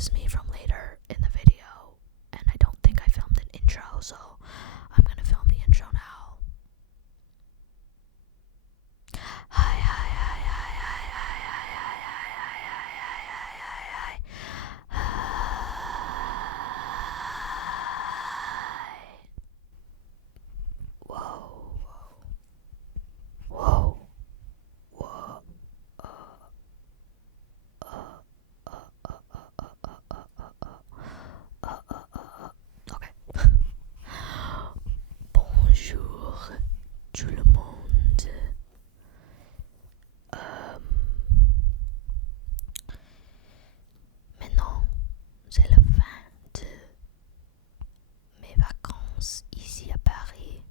is me from later in the video, and I don't think I filmed an intro, so I'm gonna film the intro now. Hi, hi, hi, hi, hi, hi, hi, hi, hi, hi, hi, hi, hi. Whoa, whoa, whoa, okay. Bonjour tout le monde. Maintenant, c'est la fin de mes vacances ici à Paris.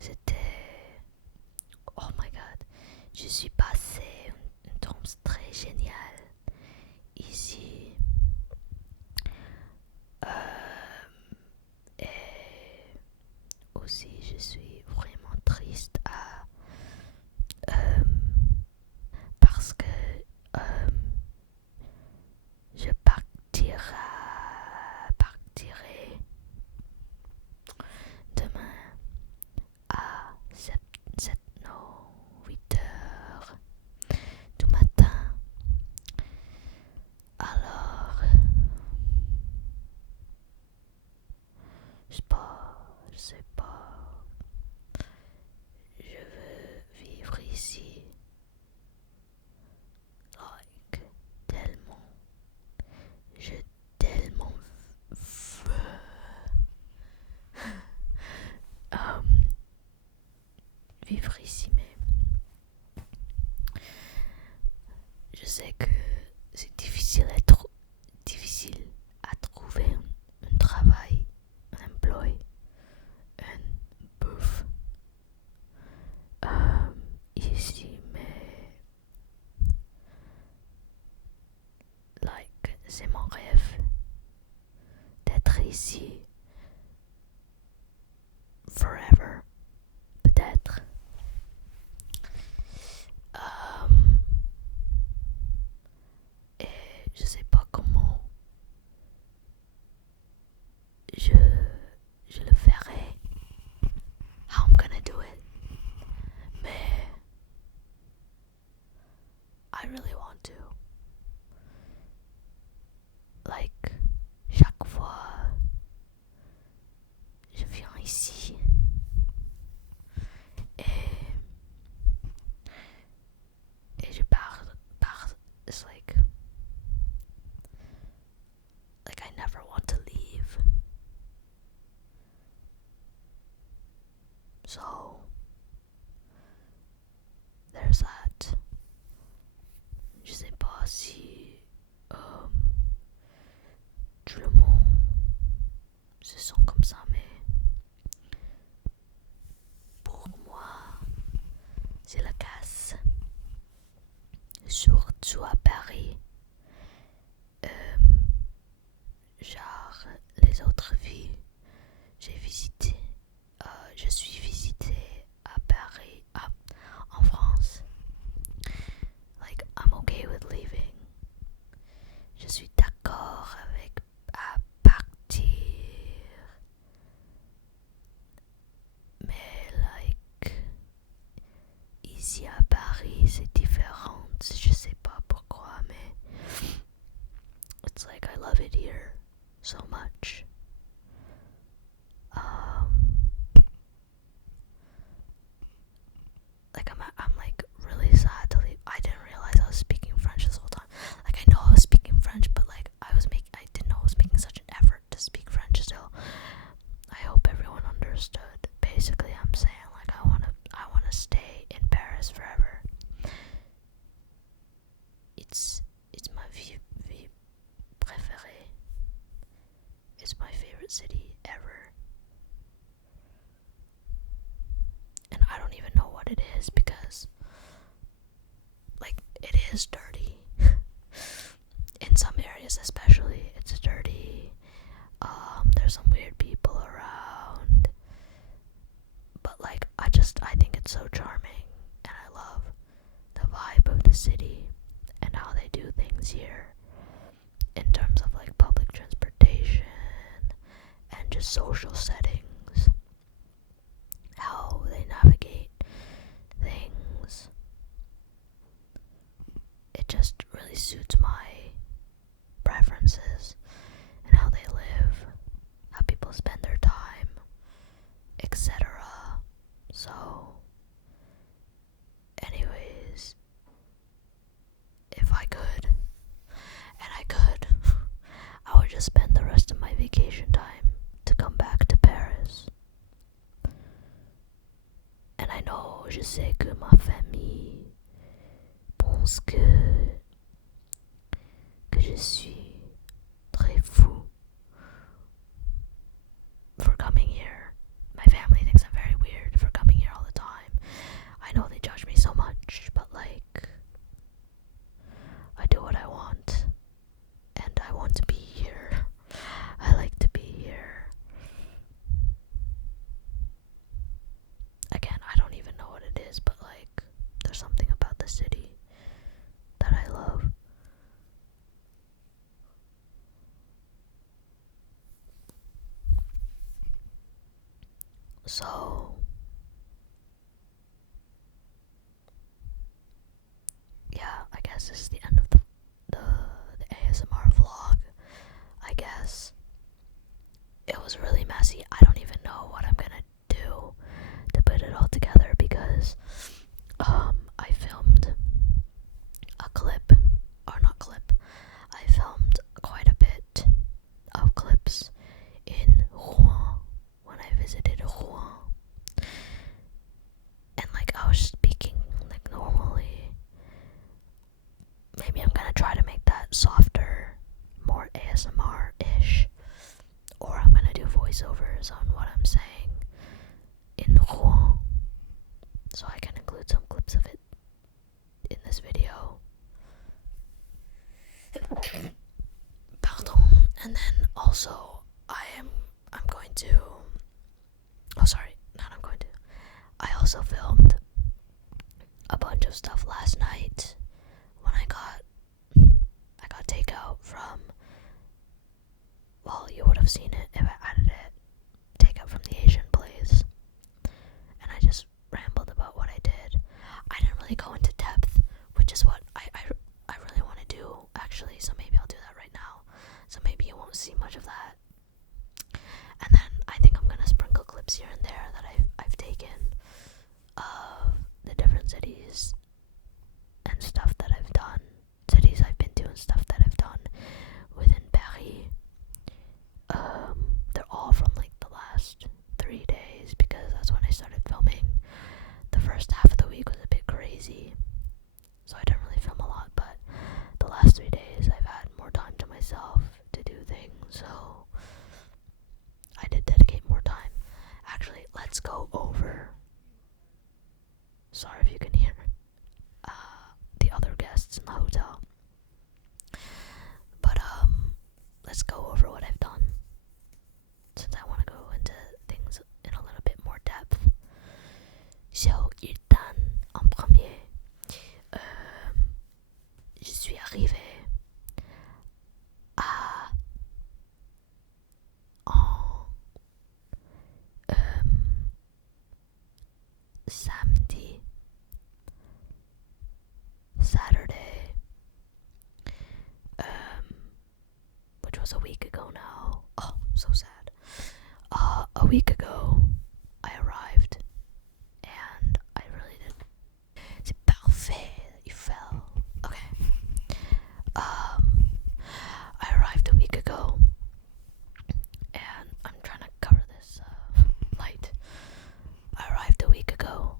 C'était... Oh my god. Je suis passé une temps très génial ici. Et aussi, je suis vraiment triste parce que je partirai demain à 7 non, 8 heures du matin. Alors, je sais pas, je veux vivre ici, like, tellement, je tellement veux vivre ici, mais je sais que c'est difficile à trouver un travail, un emploi, un bouffe ici, mais like, c'est mon rêve d'être ici forever, peut-être. Et je sais pas comment je le ferai, how I'm gonna do it, mais I really want to. Like, chaque fois je viens ici et je pars, it's like I never want to leave. So there's that. Je sais pas si tout le monde se sent comme ça, mais pour moi c'est la casse, surtout à Paris. Genre les autres villes j'ai visité, je suis visité à Paris, en France. Like, I'm okay with leaving. Je suis d'accord avec à partir. Mais like, ici à Paris c'est différent. Je sais pas pourquoi, mais it's like I love it here so much. Like I'm like really sad to leave. I didn't realize I was speaking French this whole time. Like, I know I was speaking French, but like I didn't know I was making such an effort to speak French still. I hope everyone understood. Basically, I'm saying like I wanna stay in Paris forever. It's my vie préférée. It's my favorite city ever. And I don't even know what it is because like it is dirty. In some areas especially, it's dirty. There's some weird people around. But like I think it's so charming, and I love the vibe of the city and how things here in terms of like public transportation and just social settings, how they navigate things. It just really suits my preferences and how they live, how people spend their time, etc. So, anyways, if I could, and I could, I would just spend the rest of my vacation time to come back to Paris. And I know, je sais que ma famille pense que je suis très fou for coming here. My family thinks I'm very weird for coming here all the time. I know they judge me so much, but like, I do what I want, and I want to be here. I like to be here. Again, I don't even know what it is, but like, there's something about the city that I love. So, yeah, I guess this is the end of the ASMR vlog, I guess. It was really messy. I don't even know what I'm gonna do to put it all together because I filmed a clip, or not clip, I filmed quite a bit of clips in Rouen when I visited Rouen. And like, I was speaking like normally. Maybe I'm gonna try to make that softer, more ASMR-ish. Or I'm gonna do voiceovers on what I'm saying in Rouen, so I can include some clips of it in this video. Pardon. And then also I'm going to, oh sorry, I'm going to, I also filmed a bunch of stuff last night when I got takeout from, well, you would have seen it if I added it, takeout from the Asian place, and I just rambled about what I did. I didn't really go into depth, which is what I really want to do, actually, so maybe I'll do that right now, so maybe you won't see much of that. And then I think I'm gonna sprinkle clips here and there that I've taken of the different cities and stuff that I've done, cities I've been to and stuff that I've done within Paris. They're all from like the last 3 days because that's when I started filming. The first half of the week was a bit crazy, so I didn't really film a lot, but the last 3 days I've had more time to myself to do things, so I did dedicate more time. Actually, let's go over, sorry if you can hear the other guests in the hotel, but let's go over what I've done, since I want to go into things in a little bit more depth. So, 일단, en premier, je suis arrivé samedi, Saturday, which was a week ago now. Oh, so sad. A week ago, I arrived, and I really did. C'est parfait, you fell. Okay. I arrived a week ago, and I'm trying to cover this light. I arrived a week ago.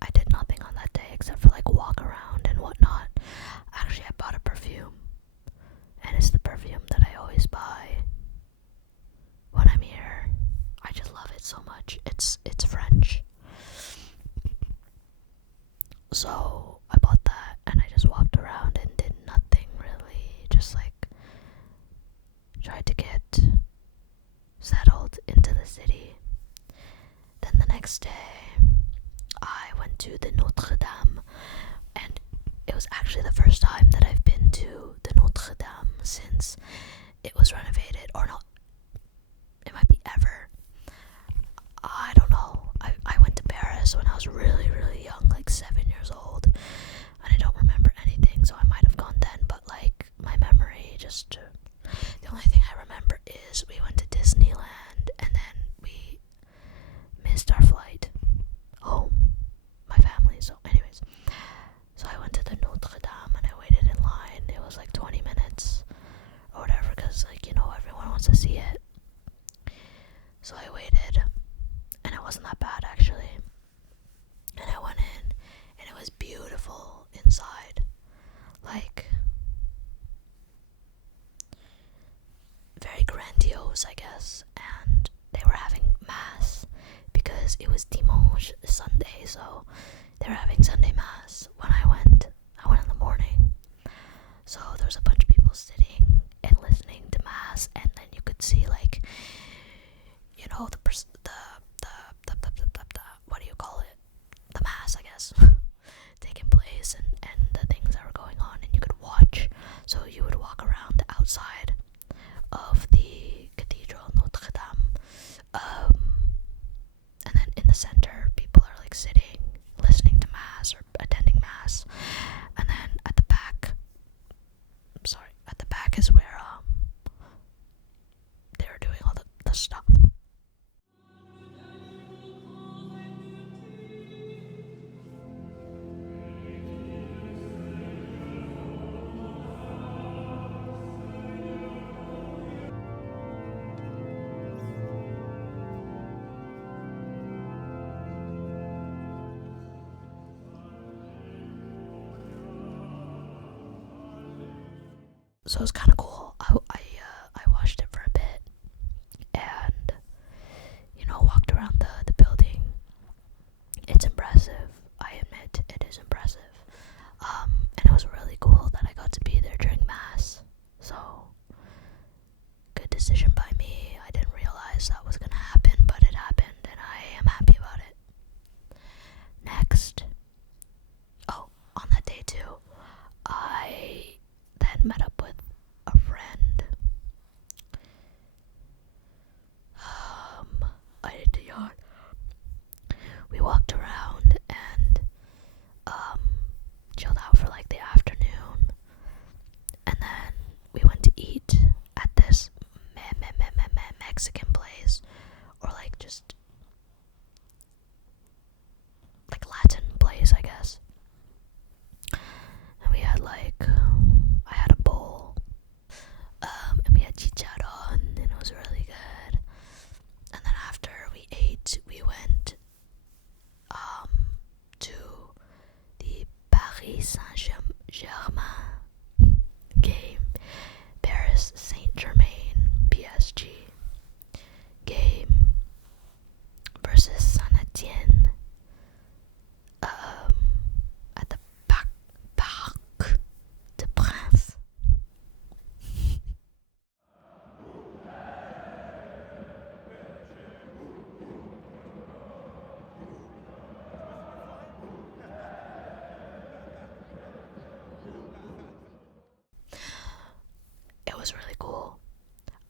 I did nothing on that day except for like walk around and whatnot. Actually, I bought a perfume, and it's the perfume that I always buy when I'm here. I just love it so much. It's French. So I bought that, and I just walked around and did nothing really. Just like tried to get settled into the city. Then the next day, I went to the Notre Dame, and it it was actually the first time that I've been to the Notre Dame since it was renovated, or not, it might be ever. I don't know. I went to Paris when I was really, really young, like 7 years old, and I don't remember anything, so I might have gone then, but like my memory just, the only thing I remember is we went to Disneyland and then we missed our flight home, my family. So anyways, so I went to the Notre Dame and I waited in line. It was like 20 minutes or whatever, because like, you know, everyone wants to see it. So I waited, and it wasn't that bad actually. And I went in, and it was beautiful inside. Like, very grandiose, I guess. And they were having mass because it was dimanche, Sunday, so they were having Sunday mass. When I went in the morning. So there was a bunch of people sitting and listening to mass, and then you could see, like, you know, the what do you call it? The mass, I guess, taking place, and the things that were going on, and you could watch. So you would walk around the outside of the Cathedral Notre Dame, and then in the center, people are like sitting, listening to mass or attending mass, and then at the back is where they were doing all the stuff. So it was kind of cool. I watched it for a bit, and you know, walked around the building. It's impressive. I admit it is impressive. And it was really cool that I got to be there during mass. So good decision by me. I didn't realize that was gonna happen, but it happened, and I am happy about it. Next, on that day too, I then met up with a friend. I need to yawn. We walked around and chilled out for like the afternoon, and then we went to eat at this Mexican place, or like just like Latin place, I guess. And we had like, I had a bowl, and we had chicharron, and it was really good. And then after we ate, we went to the Paris Saint-Germain game, Paris Saint-Germain PSG game versus Saint-Etienne, at the Parc de Prince. It was really cool.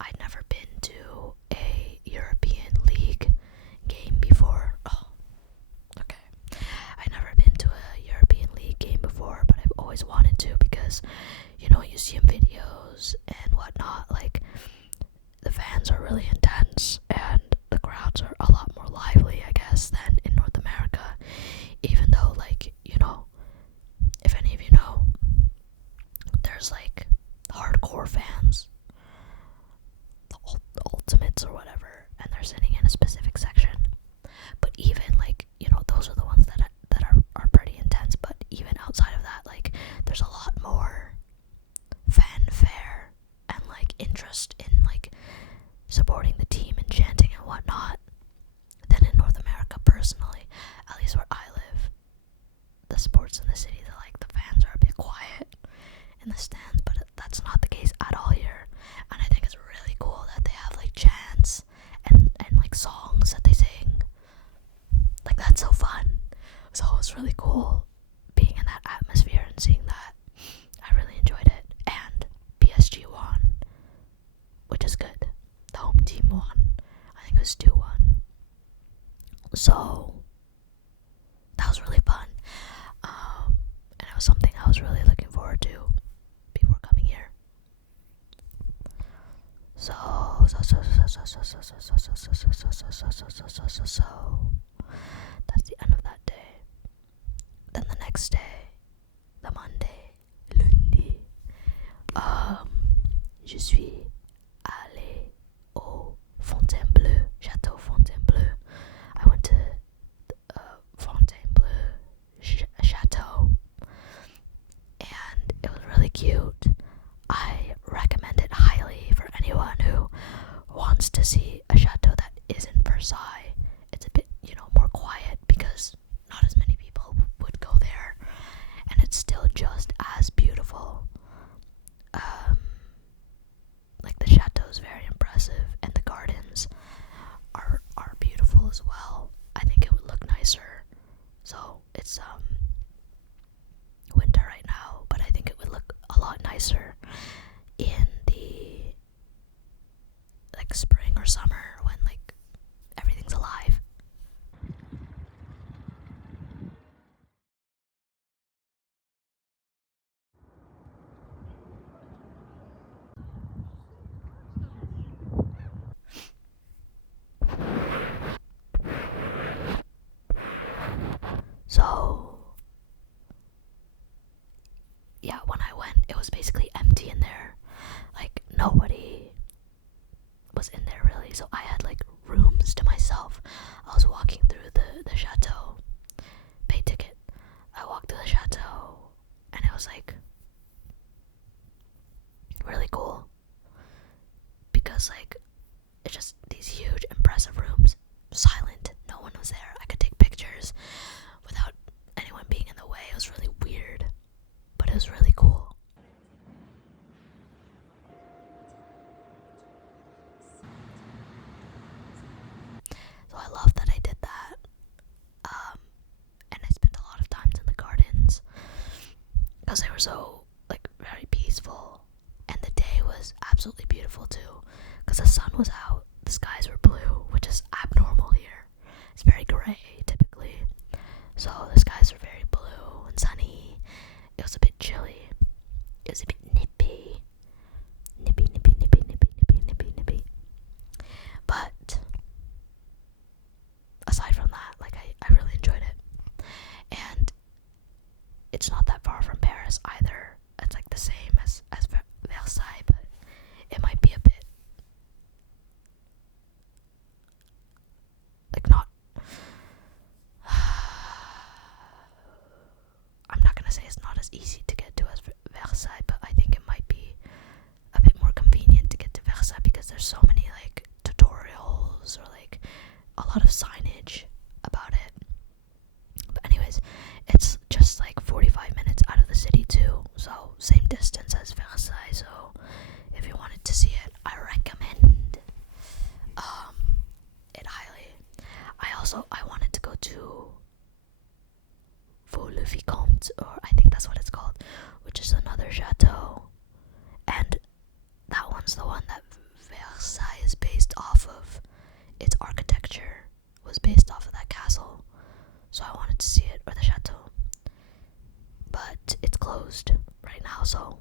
I'd never been to a European League game before. Okay. I'd never been to a European League game before, but I've always wanted to, because, you know, you see in videos and whatnot, like, the fans are really intense, and the crowds are a lot more lively, I guess, than in North America, even though, like, you know, if any of you know, there's, like, hardcore fans, the ultimates or whatever, and they're sitting in a specific section. But even, like, you know, those are the ones that are pretty intense. But even outside of that, like, there's a lot more fanfare and like interest in like supporting the team and chanting and whatnot than in North America. Personally, at least where I live, the sports in the city, like, the fans are a bit quiet in the stands, but that's not the case at all here. And I think it's really cool that they have like chants and like songs that they sing. Like, that's so fun. So it's really cool being in that atmosphere and seeing that. So that was really fun. And it was something I was really looking forward to before coming here. So that's the end of that day. Then the next day, the Monday, lundi, je suis allé au Fontainebleau, Château Fontainebleau. I went to Fontainebleau Chateau, and it was really cute. I recommend it highly for anyone who wants to see a chateau that isn't Versailles. It's a bit, more quiet because not as many people would go there, and it's still just as beautiful. Like the chateau is very impressive, and the gardens are beautiful as well. I think it would look nicer. So it's winter right now, but I think it would look a lot nicer in the spring or summer when everything's alive. So yeah, when I went, it was basically empty in there. Nobody was in there really, so I had rooms to myself. I was walking through the chateau, paid ticket. I walked through the chateau, and it was really cool because it's just these huge impressive rooms, silent, no one was there. I could take pictures without anyone being in the way. It was really weird, but it was really cool. So I love that I did that. And I spent a lot of times in the gardens because they were so very peaceful, and the day was absolutely beautiful too because the sun was out, the skies were blue, which is abnormal here. It's very gray typically, so the skies were very blue and sunny. It was a bit chilly, it was a bit nippy, but aside from that, I really enjoyed it. And it's not that far from Paris either. It's the same as Versailles, but it might be a bit not. I'm not gonna say it's not as easy to get to as Versailles, but I think it might be a bit more convenient to get to Versailles because there's so many tutorials or a lot of signage about it. But anyways, it's just 45 minutes out of the city too, so same distance as Versailles. So if you wanted to see it, I recommend it highly. I wanted to go to Vaux-le-Vicomte, or I think that's what it's called, which is another chateau, and that one's the one that Versailles is based off of. Its architecture was based off of that castle, so I wanted to see it, or the chateau, but it's closed right now, so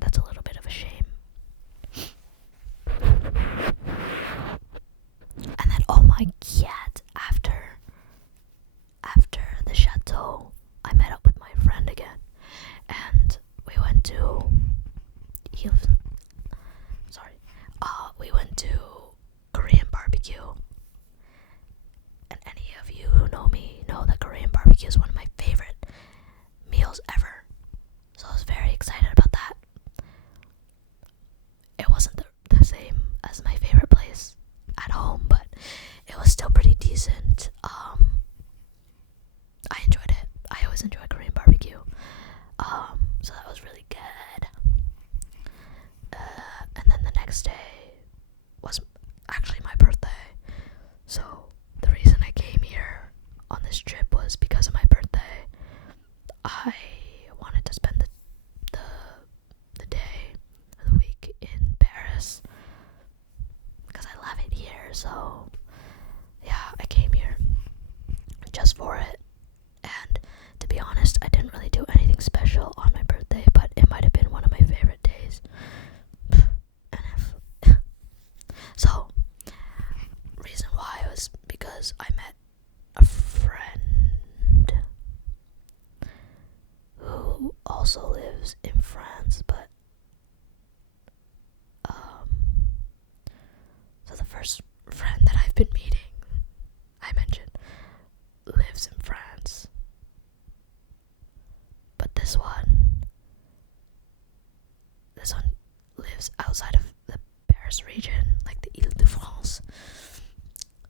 that's a little bit of a shame. And then, oh my god, after the chateau, I met up with my friend again, and we went to we went to Korean barbecue. And any of you who know me know that Korean barbecue is one of my favorite meals ever, so I was very excited about that. It wasn't the same as my favorite place at home, but it was still pretty decent. I enjoyed it. I always enjoy Korean barbecue. So that was really good. And then the next day was actually my birthday. So the reason I came here on this trip was because of my birthday. I wanted to spend the day or the week in Paris because I love it here. So just for it. And to be honest, I didn't really do anything special on my birthday, but it might have been one of my favorite days. So, reason why was because I met a friend who also lives in France, but so the first friend that I've been meeting, I mentioned, lives in France. But this one lives outside of the Paris region, like the Ile-de-France.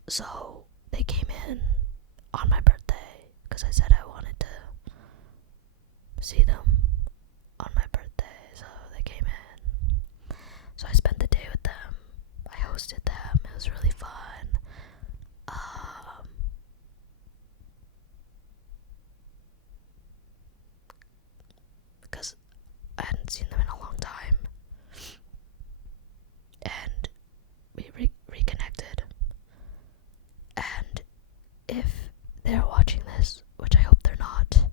So they came in on my birthday because I said I wanted to see them on my birthday. So they came in. So I spent the day with them. I hosted them. It was really fun. Because I hadn't seen them in a long time. And we reconnected. And if they're watching this, which I hope they're not,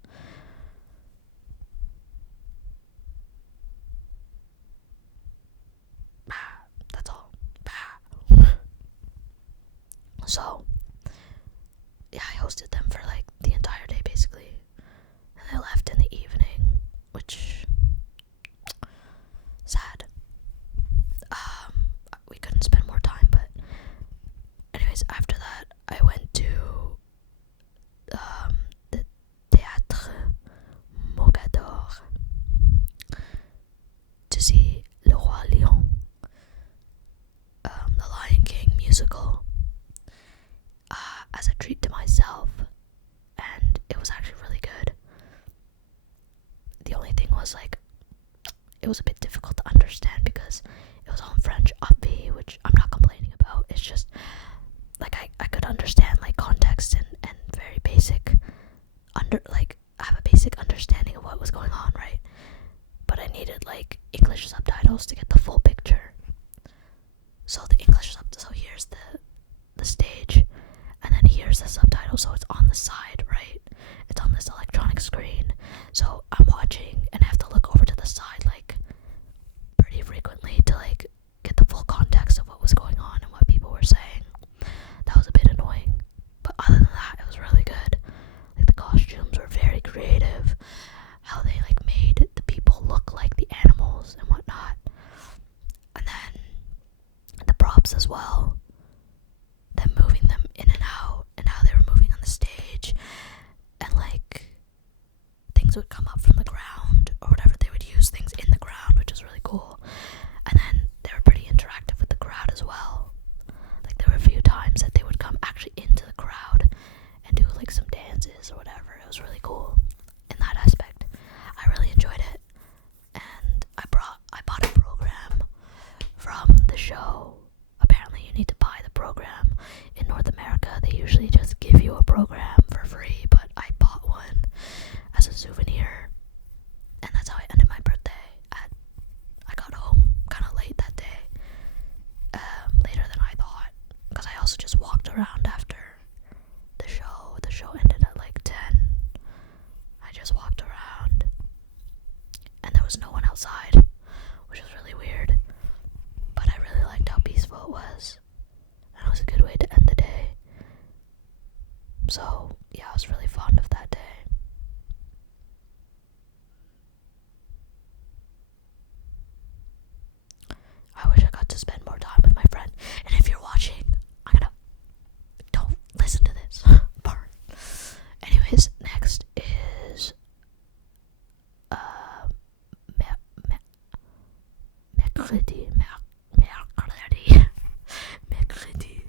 that's all. So, yeah, I hosted them for like the entire day basically. And they left in the evening, which, sad. We couldn't spend more time, but anyways, after that, I went to the Théâtre Mogador to see Le Roi Lion, the Lion King musical, as a treat to myself, and it was actually really good. The only thing was, like, it was a bit difficult to understand because it was all in French, obvi, which I'm not complaining about. It's just, like, I could understand, like, context and very basic, have a basic understanding of what was going on, right? But I needed, like, English subtitles to get the full picture. So the English subtitles, so here's the stage, and then here's the subtitle, so it's on the side, right? It's on this electronic screen. So I'm watching and I have to look over to the side, like, pretty frequently to, like, get the full context of what was going on and what people were saying. That was a bit annoying. But other than that, it was really good. Like, the costumes were very creative. How they, like, made the people look like the animals and whatnot. And then the props as well. Them moving them in and out, and how they were moving on the stage. And, like, things would come up from the ground or whatever. They would use things in the ground, which was really cool. And then they were pretty interactive with the crowd as well. Like, there were a few times that they would come actually into the crowd and do, like, some dances or whatever. It was really cool in that aspect. I really enjoyed it. And I bought a program from the show. Apparently you need to buy the program. In North America, they usually just give you a program for free, but I bought one as a souvenir. And that's how I ended my birthday. I got home kind of late that day. Later than I thought. Because I also just walked around after the show. The show ended at like 10. I just walked around. And there was no one outside, which was really weird. But I really liked how peaceful it was. And it was a good way to end the day. So, yeah, I was really fond of that day. I wish I got to spend more time with my friend. And if you're watching, don't listen to this part. Anyways, next is mercredi.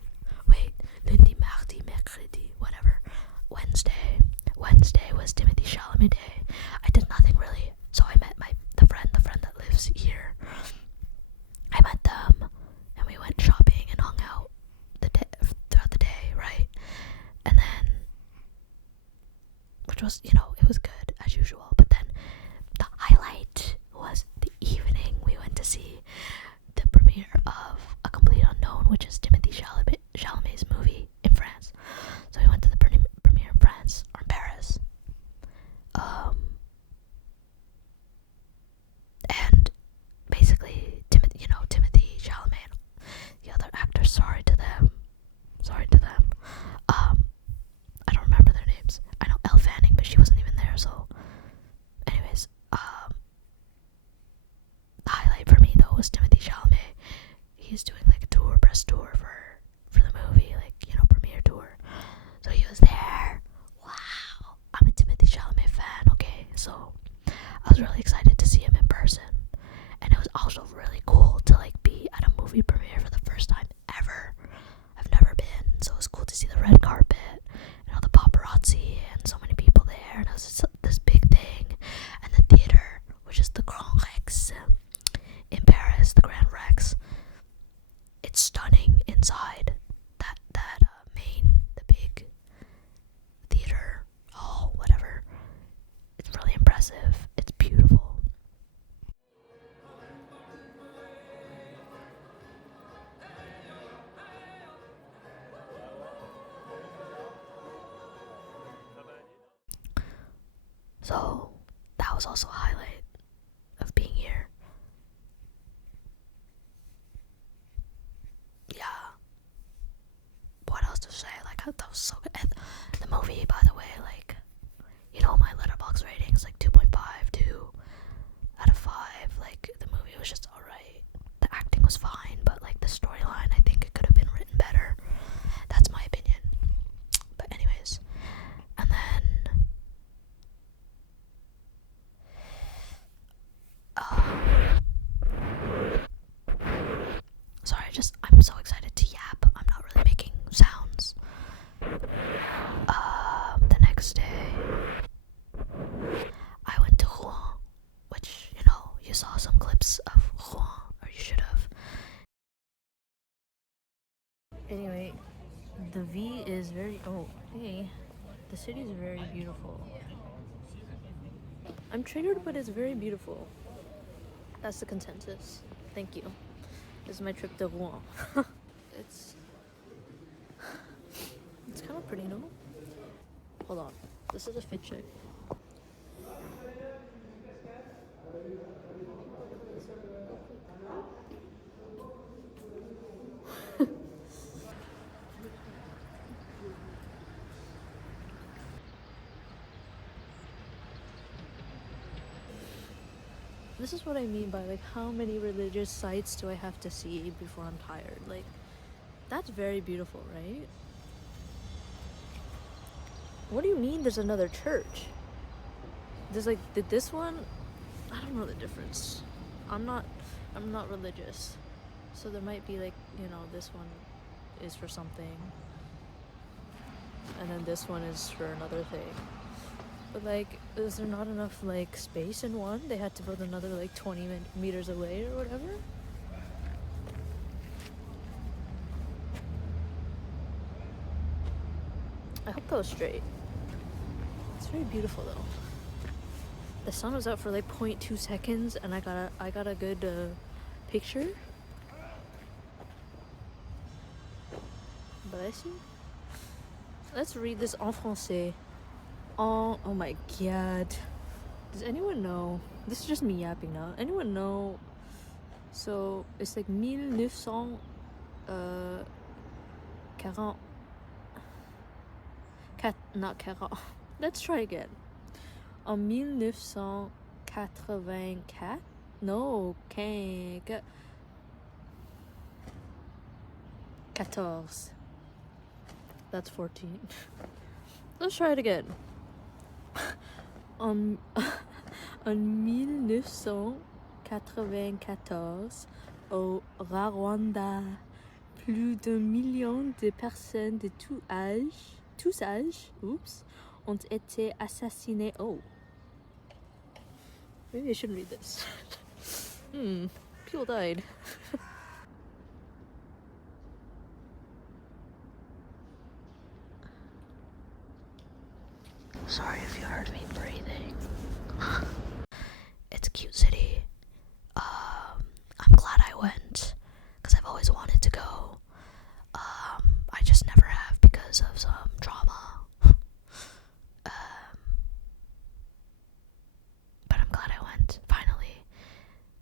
Wait, lundi, mardi, mercredi, whatever. Wednesday was Timothy Chalamet Day. I did nothing really. So I met the friend that lives here. I met them and we went shopping and hung out throughout the day, right? And then, which was, it was good as usual. But then the highlight was the evening we went to see the premiere of A Complete Unknown, which is Timothy Chalamet's movie in France. So we went to the premiere in France. So that was also a highlight of being here. Yeah. What else to say? Like, that was so good. And the movie, by the way, like, you know, my letterbox rating is like 2.5, 2 out of 5. Like, the movie was just alright. The acting was fine, but like the storyline, I think it could have been written better. That's my opinion. But anyways, and then sorry, I'm so excited to yap. I'm not really making sounds. The next day, I went to Rouen, which, you know, you saw some clips of Rouen, or you should have. Anyway, the V is very. Oh, hey. The city is very beautiful. I'm triggered, but it's very beautiful. That's the consensus. Thank you. This is my trip to Rouen. It's kind of pretty, no? Hold on. This is a fit check. This is what I mean by, like, how many religious sites do I have to see before I'm tired? Like, that's very beautiful, right? What do you mean there's another church? There's like, did this one? I don't know the difference. I'm not religious. So there might be, like, you know, this one is for something. And then this one is for another thing. But, like, is there not enough, like, space in one? They had to build another, like, 20 meters away or whatever? I hope that was straight. It's very beautiful, though. The sun was out for, like, 0.2 seconds, and I got a good picture. Bless you. Let's read this en français. Oh my god. Does anyone know? This is just me yapping now. Anyone know? So it's like 1940. Not 40. Let's try again. En 1984. No, 14. That's 14. Let's try it again. En 1994, au Rwanda, plus d'1 million de personnes de tous âges, ont été assassinées. Oh. Maybe I shouldn't read this. People died. Sorry if you heard me breathing. It's a cute city. I'm glad I went, because I've always wanted to go. I just never have because of some drama. But I'm glad I went, finally,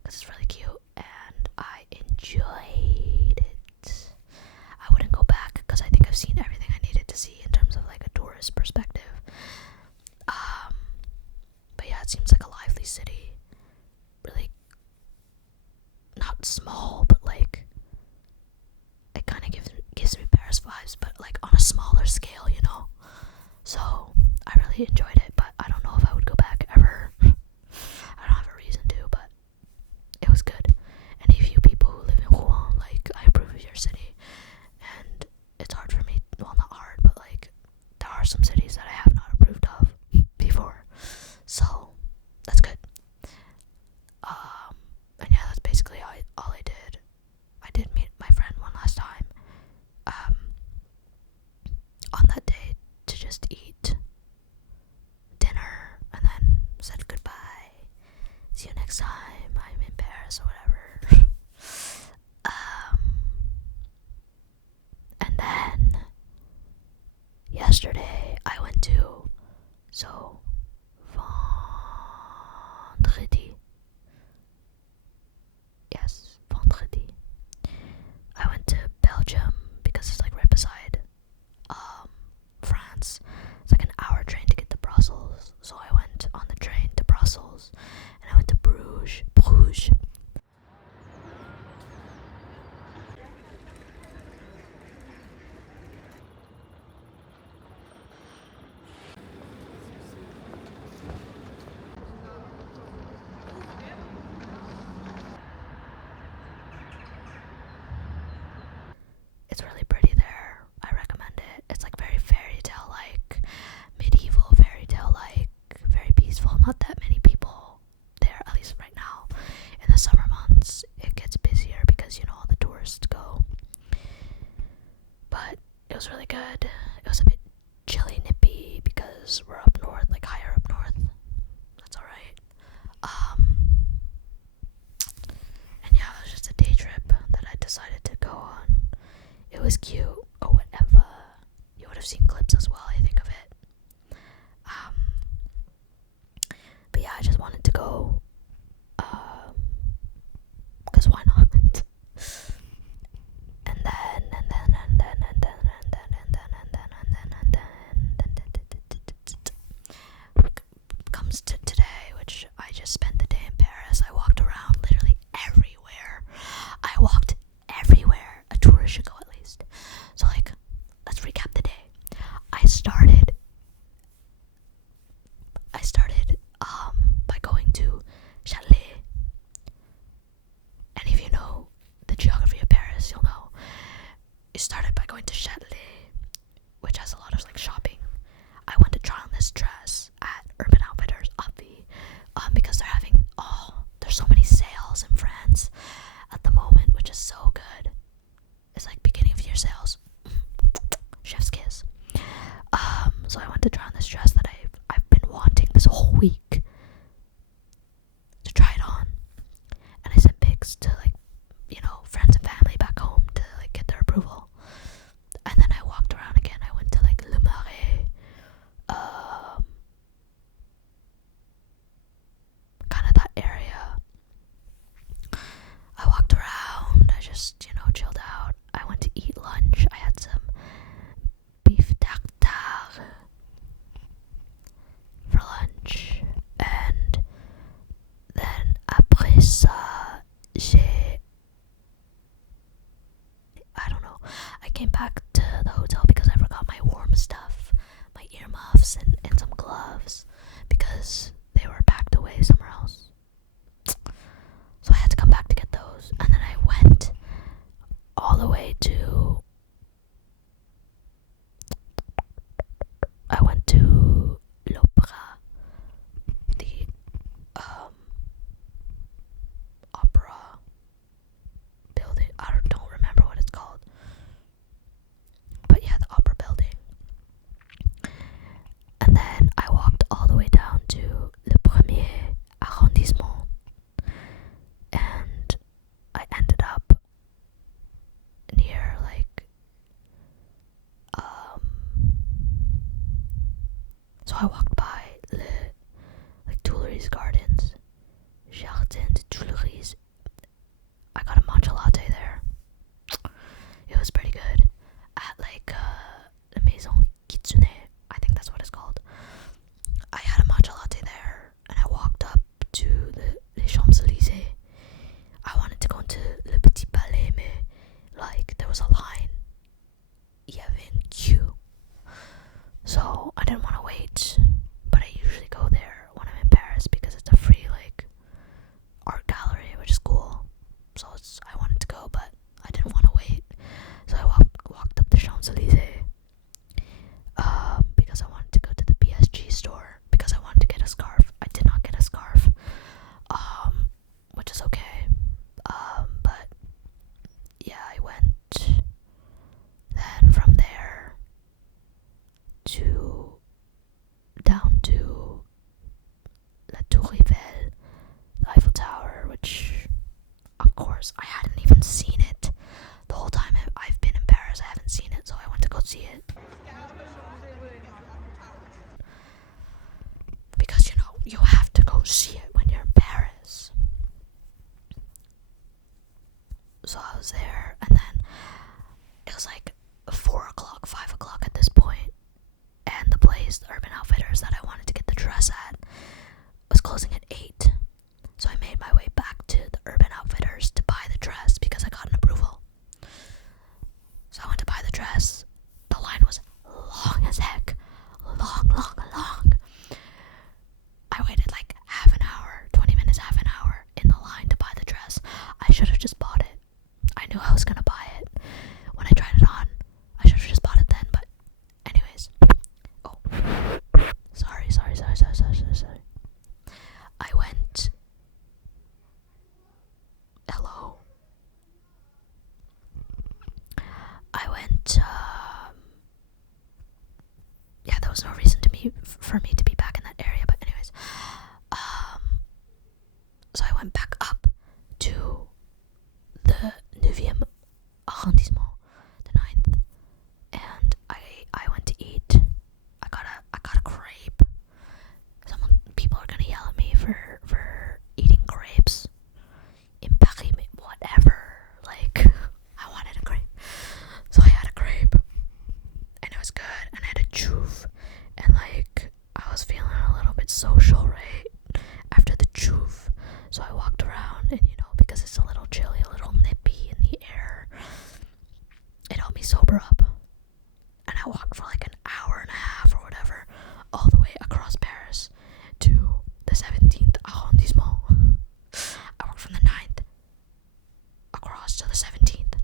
because it's really cute, and I enjoyed it. I wouldn't go back, because I think I've seen everything I needed to see in terms of, like, a tourist perspective. But yeah, it seems like a lively city. Really, not small, but like, it kind of gives me Paris vibes, but like on a smaller scale, you know. So I really enjoyed it, but I don't know if I would go back ever. I don't have a reason to, but it was good. Any of you people who live in Rouen, like, I approve of your city, and it's hard for me. Well, not hard, but like, there are some cities that I have not approved of before, so that's good. And yeah, that's basically all I did. I did meet my friend one last time on that day to just eat dinner, and then said goodbye. See you next time. I'm in Paris or whatever. And then yesterday I went to so Brussels, and I went to Bruges. It's really pretty there. I recommend it. It's like very fairy tale like, medieval fairy tale like, very peaceful. Not that many people there, at least right now. In the summer months, it gets busier because, you know, all the tourists go. But it was really good. It was a bit chilly, nippy because we're up north, like higher up north. That's alright. And yeah, it was just a day trip that I decided to go on. It was cute or whatever. You would have seen clips as well, I think, of it. But yeah, I just wanted to go. Because why not? Comes to today, which I just spent the day in Paris. I walked around literally everywhere. I walked everywhere a tourist should go at least. So like, let's recap the day. I started by going to Châtelet. And if you know the geography of Paris, you'll know. It started by going to Châtelet, which has a lot of like shopping. I went to try on this dress at Urban Outfitters, obvi, because they're having there's so many sales in France at the moment, which is so good. It's like beginning of year sales. Chef's kiss. So I went to try on this dress that I've been wanting this whole week to try it on, and I sent pics to like, you know, friends and family back home to like get their approval. And then I walked around again. I went to like Le Marais, kind of that area. I walked around. I just, you know, chilled out. I went to eat lunch. I had some beef tartare for lunch, and then après ça, I don't know. I came back to the hotel because I forgot my warm stuff, my earmuffs and some gloves, because they were packed away somewhere else. So I had to come back to get those, and then I went all the way to l'opera, the opera building. I don't remember what it's called, but yeah, the opera building. And then I walked all the way down to le premier arrondissement, and I ended up near like so I walked by Tuileries Gardens, Jardin de Tuileries. I got a matcha latte there. It was pretty good. At like the Maison Kitsune, I think that's what it's called. I had a matcha latte there, and I walked up to les Champs-Élysées. I wanted to go into Le Petit Palais, mais like there was a line. Il y avait une queue. So I didn't want to wait, but I usually go there when I'm in Paris because it's a free like art gallery, which is cool. So I wanted to go, but I didn't want to wait. So I walked up the Champs-Élysées because I wanted to go to the PSG store because I wanted to get a scarf. I did not get a scarf, which is okay. But yeah, I went then from there down to La Tour Eiffel, the Eiffel Tower, which of course I hadn't even seen it. The whole time I've been in Paris, I haven't seen it, so I went to go see it. Because, you know, you have to go see it when you're in Paris. So I was there, and then it was like 4 o'clock, 5 o'clock at this point, and the place, the Urban Outfitters that I wanted to get the dress at, was closing at for me to be back in that area. But anyways, so I went back up to the 9e arrondissement, the 9th, and I went to eat. I got a crepe. People are gonna yell at me for eating grapes in Paris, whatever. Like, I wanted a grape, so I had a grape, and it was good. And I had a juve, and like I was feeling a little bit social right after the juve. So I walked around, and because it's a little chilly, a little nippy in the air, it helped me sober up. And I walked for like an hour and a half or whatever, all the way across Paris to the 17th arrondissement. I walked from the 9th across to the 17th.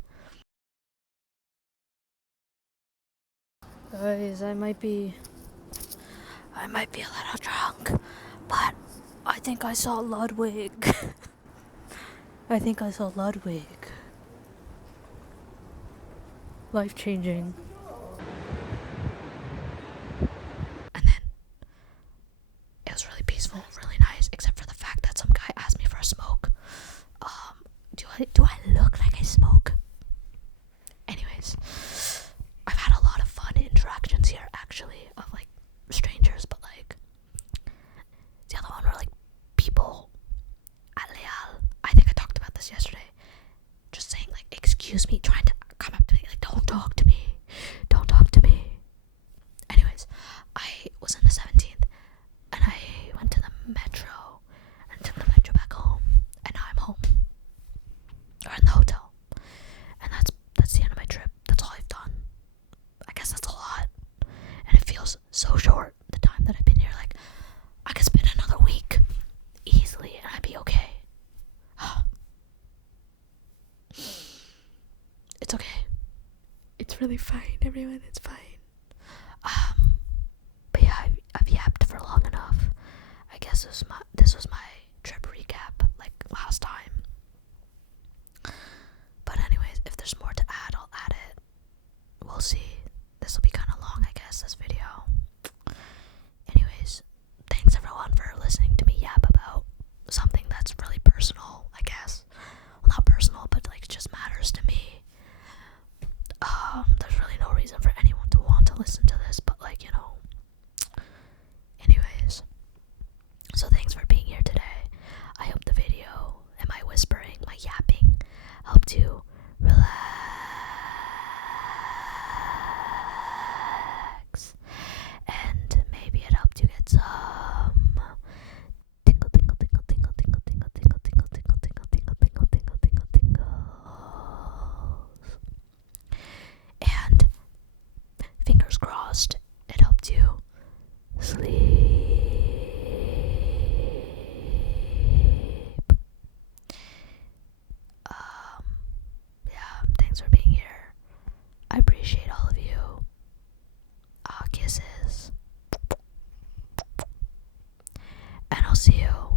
Guys, I might be a little drunk, but I think I saw Ludwig. Life changing. And then it was really peaceful, really nice, except for the fact that some guy asked me for a smoke. Do I look like I smoke? Anyways, I've had a lot of fun interactions here, actually, of like strangers, but like the other one were like people at Leal. I think I talked about this yesterday. Just saying like, excuse me, trying to come up to me, like, don't talk to me. Anyways, I was in the 17th, and I went to the metro, and took the metro back home, and now I'm home. Or in the hotel. And that's the end of my trip. That's all I've done. I guess that's a lot. And it feels so short, the time that I've been here. Like, I could spend another week easily, and I'd be okay. It's okay. It's really fine, everyone. It's fine. But yeah, I've yapped for long enough. I guess this was my trip recap, like last time. But anyways, if there's more to add, I'll add it. We'll see. This will be kind of long, I guess, this video. Anyways, thanks everyone for listening to me yap about something that's really personal, I guess. Well, not personal, but like it just matters to me. There's really no reason for anyone to want to listen to this, but like, anyways. So thanks for being here today. I hope the video and my whispering, my yapping, helped you relax. And maybe it helped you get some tingle, tingle, tingle, tingle, tingle, tingle, tingle, tingle, tingle, tingle, tingle, tingle, tingle, tingle, tingles. And fingers crossed, it helped you sleep. Yeah, thanks for being here. I appreciate all of you. Kisses. And I'll see you